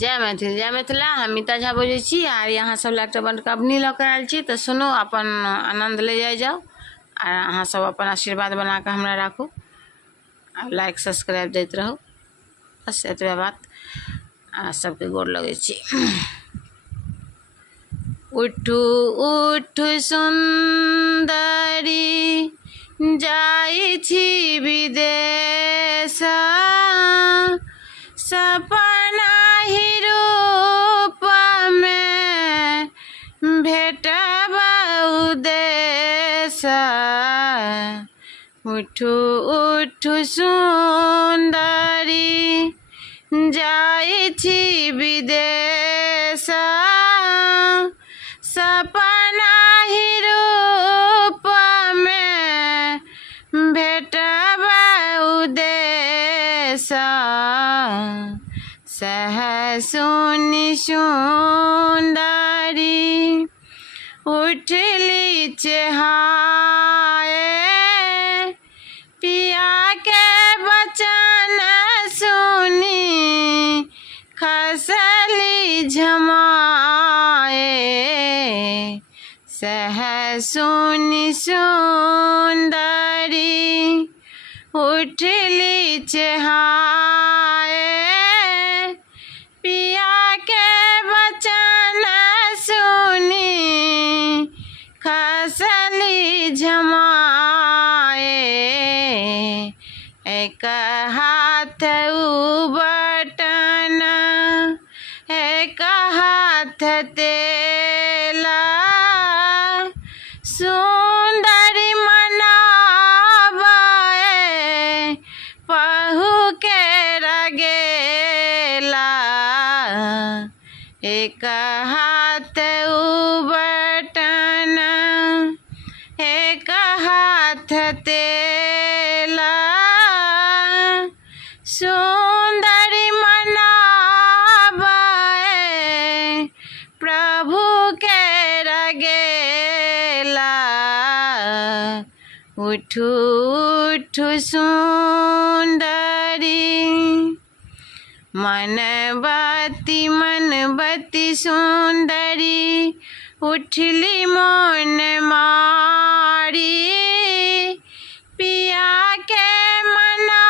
जय मैथिल जय मिथिला। हम मीता झा बोलै छी आर यहाँ सब एकटा बड़ कंपनी लऽ कर आयल छी, तो सुनो अपन आनंद ले जाओ और अहाँ सब अपन आशीर्वाद बना के हमरा राखू, लाइक सब्सक्राइब दैत रहू। बस एतबे बात। आ सबके गोर लगै छी। उठू उठू सुंदरी जाइ छी विदेश, सपना ही रूप में भेटब उदेश। उठू उठू सुंदरी जाइ छी विदेश, सपना ही रूप में भेटब उदेश। सहसुनि सुंदरी उठली चेहाए, पिया के वचन सुनी खसली झमाए। सहसुनि सुंदरी उठली चेहाए, पिया के वचन सुनी खसली झमाए। एक हाथ बटन एक हाथ तेला, सुंदरी मनावे पहु के रगेला। एक हाथ बटन एक हाथ तेला, सुंदरी मनावे प्रभु के रगेला। उठू उठू सुंदरी मनबती सुंदरी उठली मन मारी, पिया के मनाबती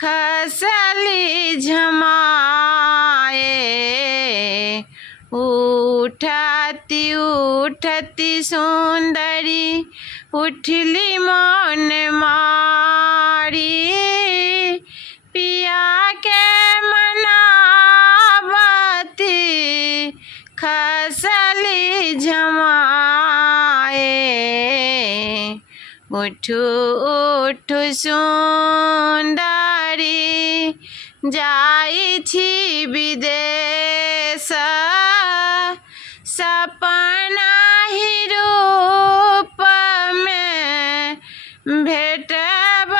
खसली झमाए। उठती उठती सुंदरी उठली मन मारी, पिया के मनाबती खसली झमाए। उठू उठू सुंदरी जाइ छी विदेश, सपना ही रूप में भेटब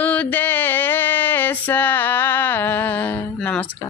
उदेश। नमस्कार।